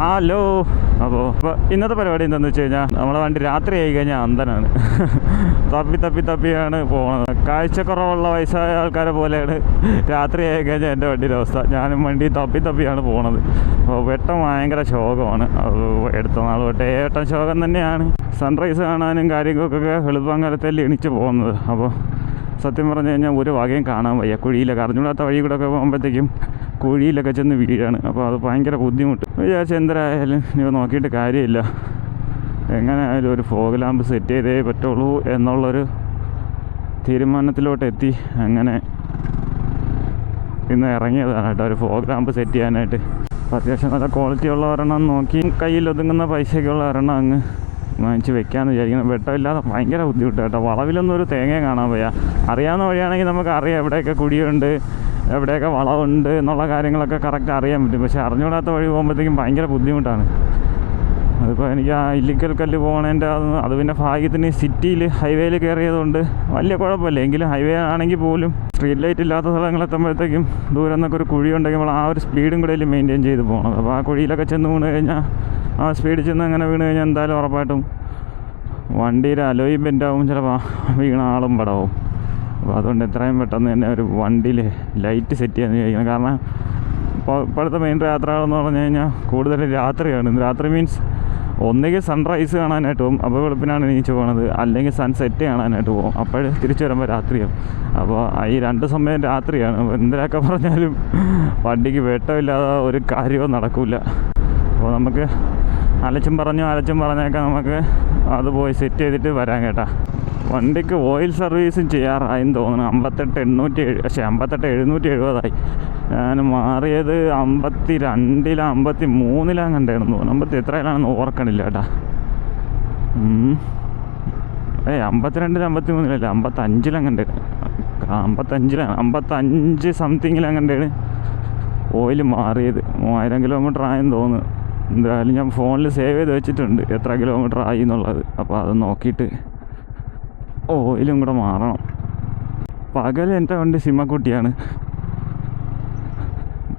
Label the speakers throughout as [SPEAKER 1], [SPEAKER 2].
[SPEAKER 1] Hello. അപ്പോൾ ഇന്നത്തെ പരിപാടി എന്താണെന്ന് വെച്ച് കഴിഞ്ഞാൽ നമ്മളെ വണ്ടി രാത്രി ആയി കഴിഞ്ഞാൽ അന്തനാണ് തപ്പി തപ്പി തപ്പിയാണ് പോകുന്നത് കാഴ്ചക്കുറവുള്ള വയസ്സായ ആൾക്കാരെ പോലെയാണ് രാത്രി ആയി കഴിഞ്ഞാൽ എന്റെ വണ്ടിയുടെ അവസ്ഥ. ഞാനും വണ്ടി തപ്പി തപ്പിയാണ് പോണത്. അപ്പോൾ വെട്ടം ഭയങ്കര ശോകമാണ്. അത് എടുത്ത നാൾ തൊട്ടേ വെട്ടം ശോകം തന്നെയാണ്. സൺറൈസ് കാണാനും കാര്യങ്ങൾക്കൊക്കെ എളുപ്പങ്കാലത്തല്ലേ എണീച്ച് പോകുന്നത്. അപ്പോൾ സത്യം പറഞ്ഞു കഴിഞ്ഞാൽ ഒരു വകയും കാണാൻ വയ്യ. കുഴിയിലൊക്കെ അറിഞ്ഞൂടാത്ത വഴി കൂടെ ഒക്കെ പോകുമ്പോഴത്തേക്കും കുഴിയിലൊക്കെ ചെന്ന് വീഴാണ്. അപ്പോൾ അത് ഭയങ്കര ബുദ്ധിമുട്ട്. വിചാരിച്ച എന്തരായാലും ഇനി നോക്കിയിട്ട് കാര്യമില്ല. എങ്ങനെ ആയാലും ഒരു ഫോഗ് ലാമ്പ് സെറ്റ് ചെയ്തേ പറ്റുള്ളൂ എന്നുള്ളൊരു തീരുമാനത്തിലോട്ട് എത്തി അങ്ങനെ ഇന്ന് ഇറങ്ങിയതാണ് കേട്ടോ ഒരു ഫോഗ് ലാമ്പ് സെറ്റ് ചെയ്യാനായിട്ട്. അത്യാവശ്യം നല്ല ക്വാളിറ്റി ഉള്ള ഒരെണ്ണം നോക്കി കയ്യിൽ ഒതുങ്ങുന്ന പൈസയ്ക്കുള്ള ഒരെണ്ണം അങ്ങ് വാങ്ങിച്ച് വെക്കാമെന്ന് വിചാരിക്കണം വെട്ടമില്ലാതെ ഭയങ്കര ബുദ്ധിമുട്ട് കേട്ടോ. വളവിലൊന്നും ഒരു തേങ്ങയും കാണാൻ വയ്യ. അറിയാവുന്ന വഴിയാണെങ്കിൽ നമുക്ക് അറിയാം എവിടെയൊക്കെ കുഴിയുണ്ട്. എവിടെയൊക്കെ വളവുണ്ട് എന്നുള്ള കാര്യങ്ങളൊക്കെ കറക്റ്റ് അറിയാൻ പറ്റും. പക്ഷേ അറിഞ്ഞുകൂടാത്ത വഴി പോകുമ്പോഴത്തേക്കും ഭയങ്കര ബുദ്ധിമുട്ടാണ്. അതിപ്പോൾ എനിക്ക് ആ ഇല്ലിക്കൽ കല്ല് പോകണതിന്റെ അത് അത് പിന്നെ ഭാഗ്യത്തിന് സിറ്റിയിൽ ഹൈവേയിൽ കയറിയതുകൊണ്ട് വലിയ കുഴപ്പമില്ല. എങ്കിലും ഹൈവേ ആണെങ്കിൽ പോലും സ്ട്രീറ്റ് ലൈറ്റ് ഇല്ലാത്ത സ്ഥലങ്ങളെത്തുമ്പോഴത്തേക്കും ദൂരം എന്നൊക്കെ ഒരു കുഴി ഉണ്ടെങ്കിൽ നമ്മൾ ആ ഒരു സ്പീഡും കൂടെ മെയിന്റെയിൻ ചെയ്ത് പോകണം. അപ്പോൾ ആ കുഴിയിലൊക്കെ ചെന്ന് വീണ് കഴിഞ്ഞാൽ ആ സ്പീഡിൽ ചെന്ന് അങ്ങനെ വീണ് കഴിഞ്ഞാൽ എന്തായാലും ഉറപ്പായിട്ടും വണ്ടിയുടെ അലോയി ബെൻഡാവും ചിലപ്പോൾ വീണ ആളും പടവും. അപ്പോൾ അതുകൊണ്ട് എത്രയും പെട്ടെന്ന് തന്നെ ഒരു വണ്ടിയിൽ ലൈറ്റ് സെറ്റ് ചെയ്യാൻ ചോദിക്കണം കാരണം ഇപ്പോൾ ഇപ്പോഴത്തെ മെയിൻ യാത്രകളെന്ന് പറഞ്ഞു കഴിഞ്ഞാൽ കൂടുതൽ രാത്രിയാണ്. രാത്രി മീൻസ് ഒന്നുകിൽ സൺറൈസ് കാണാനായിട്ട് പോകും. അപ്പോൾ വെളുപ്പിനാണ് എണീച്ച് പോകുന്നത് അല്ലെങ്കിൽ സൺസെറ്റ് കാണാനായിട്ട് പോകും. അപ്പോൾ തിരിച്ചു വരുമ്പോൾ രാത്രിയാവും. അപ്പോൾ ഈ രണ്ട് സമയം രാത്രിയാണ്. എന്തിനൊക്കെ പറഞ്ഞാലും വണ്ടിക്ക് വെട്ടമില്ലാതെ ഒരു കാര്യവും നടക്കില്ല അപ്പോൾ നമുക്ക് അലച്ചും പറഞ്ഞു അലച്ചും പറഞ്ഞൊക്കെ. നമുക്ക് അത് പോയി സെറ്റ് ചെയ്തിട്ട് വരാൻ കേട്ടാ. വണ്ടിക്ക് ഓയിൽ സർവീസും ചെയ്യാറായെന്ന് തോന്നുന്നു. അമ്പത്തെട്ട് എണ്ണൂറ്റി എഴു പക്ഷേ അമ്പത്തെട്ട് എഴുന്നൂറ്റി എഴുപതായി. ഞാൻ മാറിയത് അമ്പത്തി രണ്ടിലോ അമ്പത്തി മൂന്നിലാം കണ്ടായിരുന്നു തോന്നുന്നു. അമ്പത്തി എത്രയിലാണെന്ന് ഓർക്കണില്ല കേട്ടാ. ഏയ് അമ്പത്തിരണ്ടിൽ അമ്പത്തി മൂന്നിലല്ല അമ്പത്തഞ്ചിലും കണ്ടേ അമ്പത്തഞ്ചിലാണ് അമ്പത്തഞ്ച് സംതിങ്ങിലാണ് കണ്ടാണ്. ഓയിൽ മാറിയത്. മൂവായിരം കിലോമീറ്റർ ആയെന്ന് തോന്നുന്നു. എന്തായാലും ഞാൻ ഫോണിൽ സേവ് ചെയ്ത് വെച്ചിട്ടുണ്ട്. എത്ര കിലോമീറ്റർ ആയി എന്നുള്ളത്. അപ്പോൾ അത് നോക്കിയിട്ട് ഓയിലും കൂടെ മാറണം. പകൽ എന്റെ വണ്ടി സിമ്മക്കുട്ടിയാണ്.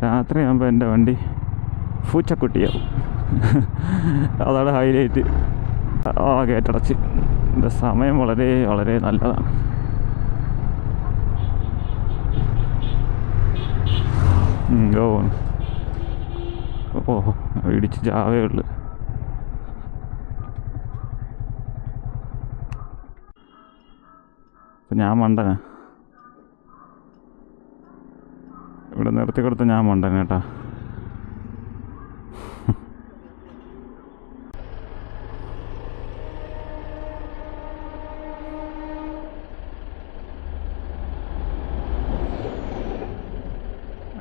[SPEAKER 1] രാത്രിയാകുമ്പോൾ എന്റെ വണ്ടി പൂച്ചക്കുട്ടിയാവും. അതാണ് ഹൈലൈറ്റ്. ആ ഗേറ്റടച്ച് എന്റെ സമയം വളരെ വളരെ നല്ലതാണ്. ഓ. ഓ ഇടിച്ച് ചാവേ ഉള്ളു. ഇപ്പം ഞാൻ മണ്ടനാ. ഇവിടെ നിർത്തി കൊടുത്ത ഞാൻ മണ്ടൻ കേട്ടാ.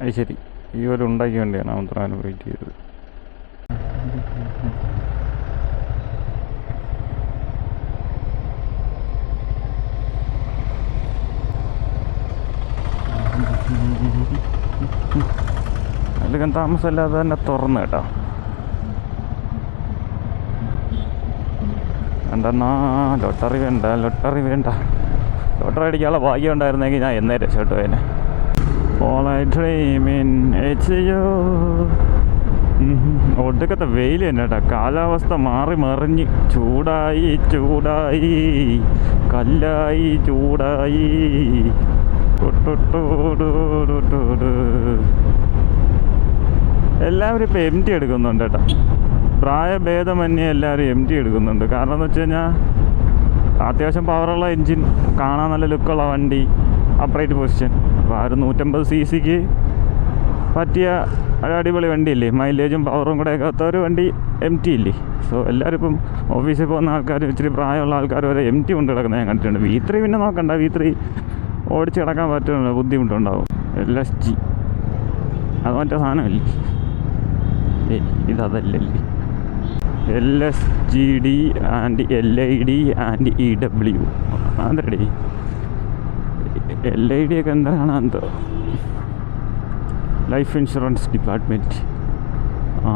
[SPEAKER 1] അത് ശരി. ഈ ഒരു ഉണ്ടാക്കി വേണ്ടിയാണ് മാത്രം വെയിറ്റ് അധികം താമസമില്ലാതെ തന്നെ തുറന്ന് കേട്ടോ. വേണ്ടെന്നാ ലോട്ടറി വേണ്ട ലോട്ടറി വേണ്ട. ലോട്ടറി അടിക്കാനുള്ള ഭാഗ്യം ഉണ്ടായിരുന്നെങ്കിൽ ഞാൻ എന്നേ രക്ഷപ്പെട്ടു അതിനെ ഓൾ ഐ it's you. ഒടുക്കത്തെ വെയിൽ തന്നെ കേട്ടോ. കാലാവസ്ഥ മാറി മറിഞ്ഞ്. ചൂടായി ചൂടായി. കല്ലായി ചൂടായി. ടുട്ടുട്ടുടുടുടുടു. എല്ലാവരും ഇപ്പോൾ എം ടി എടുക്കുന്നുണ്ട് കേട്ടോ. പ്രായഭേദമന്യേ എല്ലാവരും എം ടി എടുക്കുന്നുണ്ട്. കാരണം എന്ന് വെച്ച് കഴിഞ്ഞാൽ അത്യാവശ്യം പവറുള്ള എൻജിൻ കാണാൻ നല്ല ലുക്കുള്ള വണ്ടി അപ്രൈറ്റ് പൊസിഷൻ അപ്പോൾ ആ ഒരു നൂറ്റമ്പത് സി സിക്ക് പറ്റിയ അടിപൊളി വണ്ടിയില്ലേ? മൈലേജും പവറും കൂടെ ഒക്കെ ഒരു വണ്ടി എം ടി ഇല്ലേ? സോ എല്ലാവരും ഇപ്പം ഓഫീസിൽ പോകുന്ന ആൾക്കാർ ഇച്ചിരി പ്രായമുള്ള ആൾക്കാർ വരെ എം ടി കൊണ്ട് കിടക്കുന്നത് ഞാൻ കണ്ടിട്ടുണ്ട്. വി ത്രീ പിന്നെ നോക്കണ്ട. വി ത്രീ ഓടിച്ച് കിടക്കാൻ പറ്റുന്നില്ല ബുദ്ധിമുട്ടുണ്ടാവും. എസ് ജി അത് മറ്റേ സാധനമല്ലേ? ഇതല്ലല്ലേ L S G D and L I D and E W അതടി L I D ഒക്കെ എന്താണ് എന്തോ ലൈഫ് ഇൻഷുറൻസ് ഡിപ്പാർട്ട്മെന്റ് ആ.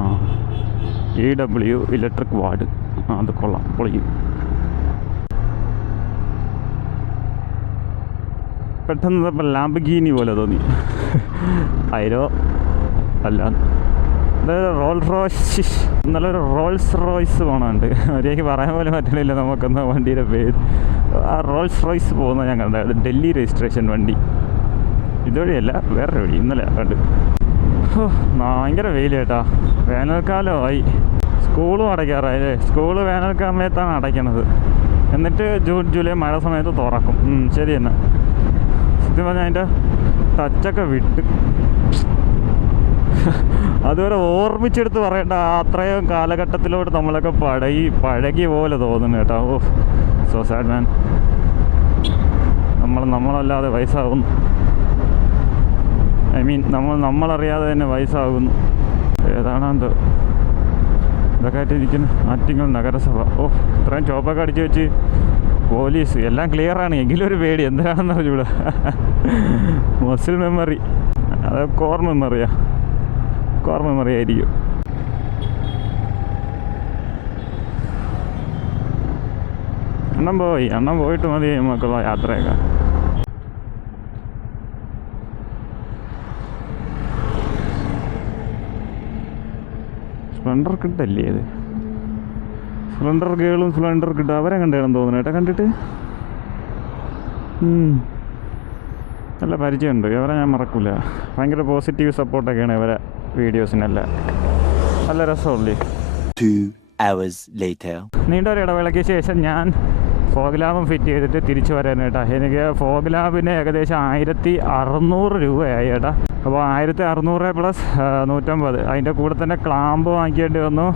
[SPEAKER 1] ഇ ഡബ്ല്യു ഇലക്ട്രിക് വാർഡ് അത് കൊള്ളാം പൊളിക്കും പെട്ടെന്ന് ലാംബഗീനി പോലെ തോന്നി. അതിലോ അല്ല. ഇതൊരു റോൾസ് റോയ്സ് ഇന്നലെ ഒരു റോൾസ് റോയ്സ് പോകണുണ്ട് മര്യാദയ്ക്ക് പറയാൻ പോലും പറ്റണില്ല നമുക്കൊന്ന് വണ്ടിയുടെ പേര്. ആ റോൾസ് റോയ്സ് പോകുന്ന ഞാൻ കണ്ടത് ഡൽഹി രജിസ്ട്രേഷൻ വണ്ടി. ഇതുവഴിയല്ല വേറൊരു വഴി ഇന്നലെ കണ്ട്. ഭയങ്കര വെയിൽ കേട്ടാ. വേനൽക്കാലമായി. സ്കൂളും അടയ്ക്കാറായി അല്ലേ? സ്കൂൾ വേനൽക്കാലത്താണ് അടയ്ക്കണത്. എന്നിട്ട് ജൂൺ ജൂലൈ മഴ സമയത്ത് തുറക്കും. ശരി തന്നെ സത്യം പറഞ്ഞാൽ അതിന്റെ ടച്ചൊക്കെ വിട്ട്. അതുവരെ ഓർമ്മിച്ചെടുത്ത് പറയേണ്ട അത്രയും കാലഘട്ടത്തിലോട്ട് നമ്മളൊക്കെ പഴകി പഴകി പോലെ തോന്നുന്നു കേട്ടോ. ഓ സോ സാഡ് മാൻ നമ്മൾ നമ്മളല്ലാതെ വയസ്സാകുന്നു ഐ മീൻ നമ്മൾ നമ്മളറിയാതെ തന്നെ വയസ്സാകുന്നു ഏതാണെന്തോ ഇതൊക്കെ ആയിട്ട് ഇരിക്കുന്നു നഗരസഭ. ഓ ഇത്രയും ചോപ്പൊക്കെ അടിച്ചു വെച്ച് പോലീസ്. എല്ലാം ക്ലിയർ ആണ്. എങ്കിലും ഒരു പേടി. എന്താണെന്ന് അറിഞ്ഞൂടാ. മസിൽ മെമ്മറി അത് കോർ മെമ്മറിയാ കോർ മെമ്മറി ആയിരിക്കും അണ്ണം പോയി അണ്ണം പോയിട്ട് മതി നമുക്കുള്ള യാത്രയൊക്കെ. സ്പ്ലണ്ടർ കിട്ടല്ലേ ഇത്? സ്പ്ലണ്ടർ ഗേളും സ്പ്ലണ്ടർ കിട്ടും. അവരെ കണ്ടേണം തോന്നുന്നു. ഏട്ടാ കണ്ടിട്ട്. നല്ല പരിചയമുണ്ട്. ഇവരെ ഞാൻ മറക്കില്ല ഭയങ്കര പോസിറ്റീവ് സപ്പോർട്ടൊക്കെയാണ് ഇവരെ വീഡിയോസിനെല്ലാം നല്ല രസമല്ലേ. നീണ്ട ഒരു ഇടവേളയ്ക്ക് ശേഷം ഞാൻ ഫോഗ് ലാബും ഫിറ്റ് ചെയ്തിട്ട് തിരിച്ചു വരാനായിട്ടാ എനിക്ക് ഫോഗ് ലാബിന് ഏകദേശം ആയിരത്തി അറുന്നൂറ് രൂപയായി ഏട്ടാ അപ്പോൾ ആയിരത്തി അറുന്നൂറ് പ്ലസ് നൂറ്റമ്പത്. അതിന്റെ കൂടെ തന്നെ ക്ലാമ്പ് വാങ്ങിക്കേണ്ടി വന്നു.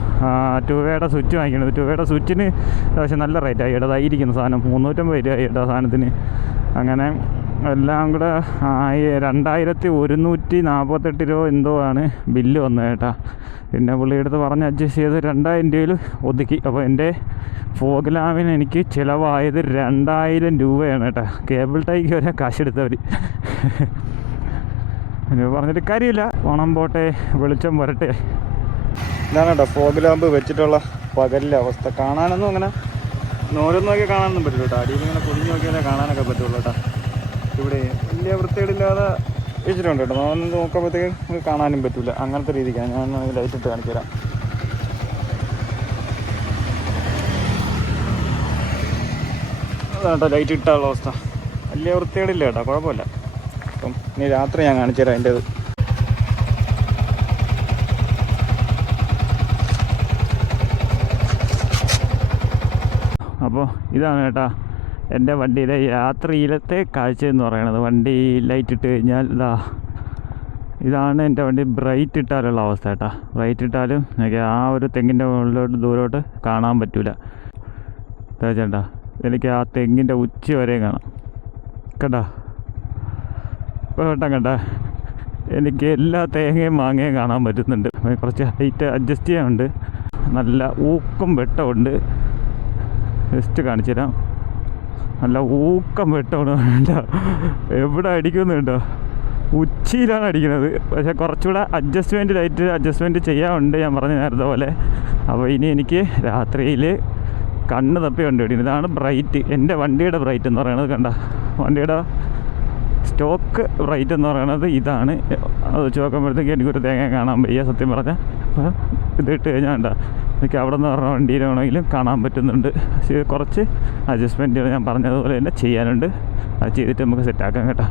[SPEAKER 1] ടൂവയുടെ സ്വിച്ച് വാങ്ങിക്കണം ടൂവയുടെ സ്വിച്ചിന് അത്യാവശ്യം നല്ല റേറ്റ് ആയി ഏട്ടാ ഇരിക്കുന്ന സാധനം. മുന്നൂറ്റമ്പത് രൂപ ഏട്ടാ സാധനത്തിന്. അങ്ങനെ എല്ലാം കൂടെ രണ്ടായിരത്തി ഒരുന്നൂറ്റി നാൽപ്പത്തെട്ട് രൂപ എന്തോ ആണ് ബില്ല് വന്നത് കേട്ടാ. പിന്നെ പുള്ളിയെടുത്ത് പറഞ്ഞ് അഡ്ജസ്റ്റ് ചെയ്ത് രണ്ടായിരം രൂപയിൽ ഒതുക്കി. അപ്പോൾ എന്റെ ഫോഗ് ലാമ്പിന് എനിക്ക് ചിലവായത് രണ്ടായിരം രൂപയാണ് കേട്ടോ. കേബിൾ ടൈക്ക് വരെ കാശെടുത്തവർ പറഞ്ഞിട്ട് കാര്യമില്ല. ഓണം പോട്ടെ വെളിച്ചം വരട്ടെ. ഇതാണ് കേട്ടോ ഫോഗ് ലാമ്പ് വെച്ചിട്ടുള്ള പകലിലെ അവസ്ഥ. കാണാനൊന്നും അങ്ങനെ നോരം നോക്കി കാണാനൊന്നും പറ്റില്ല കേട്ടോ. അടിയിൽ ഇങ്ങനെ കുഞ്ഞു നോക്കിയാലേ കാണാനൊക്കെ പറ്റുള്ളൂ കേട്ടോ. ഇവിടെ വലിയ വൃത്തികേടില്ലാതെ വെച്ചിട്ടുണ്ട് കേട്ടോ. നമ്മൾ നോക്കുമ്പോഴത്തേക്കും കാണാനും പറ്റില്ല അങ്ങനത്തെ രീതിക്കാണ്. ഞാൻ ലൈറ്റ് ഇട്ട് കാണിച്ചു തരാം. അതാണ് ലൈറ്റ് ഇട്ടാനുള്ള അവസ്ഥ. വലിയ വൃത്തികേടില്ല കേട്ടോ. കുഴപ്പമില്ല. അപ്പം ഇനി രാത്രി ഞാൻ കാണിച്ചു തരാം അതിന്റെത്. അപ്പോൾ ഇതാണ് കേട്ടാ എന്റെ വണ്ടിയിലെ യാത്രയിലത്തെ കാഴ്ച എന്ന് പറയണത് വണ്ടി ലൈറ്റ് ഇട്ട് കഴിഞ്ഞാൽ ഇതാ ഇതാണ് എന്റെ വണ്ടി. ബ്രൈറ്റ് ഇട്ടാലുള്ള അവസ്ഥ കേട്ടാ. ബ്രൈറ്റ് ഇട്ടാലും എനിക്ക് ആ ഒരു തെങ്ങിന്റെ മുകളിലോട്ട് ദൂരോട്ട് കാണാൻ പറ്റൂല. ഇതാ ചേട്ടാ എനിക്ക് ആ തെങ്ങിന്റെ ഉച്ച വരെയും കാണാം. കേട്ടാ? കേട്ടാ. കണ്ടാ എനിക്ക് എല്ലാ തേങ്ങയും മാങ്ങയും കാണാൻ പറ്റുന്നുണ്ട്. കുറച്ച് ഹൈറ്റ് അഡ്ജസ്റ്റ് ചെയ്യാനുണ്ട്. നല്ല ഊക്കും വെട്ടമുണ്ട് ജസ്റ്റ് കാണിച്ചു തരാം നല്ല ഊക്കം വെട്ടമാണ് വേണ്ട എവിടെ അടിക്കുന്നു കേട്ടോ ഉച്ചിയിലാണ് അടിക്കുന്നത്. പക്ഷേ കുറച്ചുകൂടെ അഡ്ജസ്റ്റ്മെന്റ് ലൈറ്റ് അഡ്ജസ്റ്റ്മെന്റ് ചെയ്യാറുണ്ട് ഞാൻ പറഞ്ഞ നേരത്തെ പോലെ. അപ്പോൾ ഇനി എനിക്ക് രാത്രിയിൽ കണ്ണ് തപ്പി കണ്ടുപിടിക്കും ഇതാണ് ബ്രൈറ്റ് എന്റെ വണ്ടിയുടെ ബ്രൈറ്റ് എന്ന് പറയുന്നത് കണ്ട? വണ്ടിയുടെ സ്റ്റോക്ക് റേറ്റ് എന്ന് പറയുന്നത് ഇതാണ്. അത് വെച്ച് നോക്കുമ്പോഴത്തേക്ക് എനിക്കൊരു തേങ്ങ കാണാൻ വയ്യ സത്യം പറഞ്ഞാൽ. അപ്പോൾ ഇതിട്ട് കഴിഞ്ഞാൽ എനിക്ക് അവിടെ നിന്ന് പറഞ്ഞ വണ്ടിയിലാണെങ്കിലും കാണാൻ പറ്റുന്നുണ്ട്. പക്ഷേ കുറച്ച് അഡ്ജസ്റ്റ്മെന്റുകൾ ഞാൻ പറഞ്ഞതുപോലെ തന്നെ ചെയ്യാനുണ്ട്. അത് ചെയ്തിട്ട് നമുക്ക് സെറ്റാക്കാം കേട്ടോ.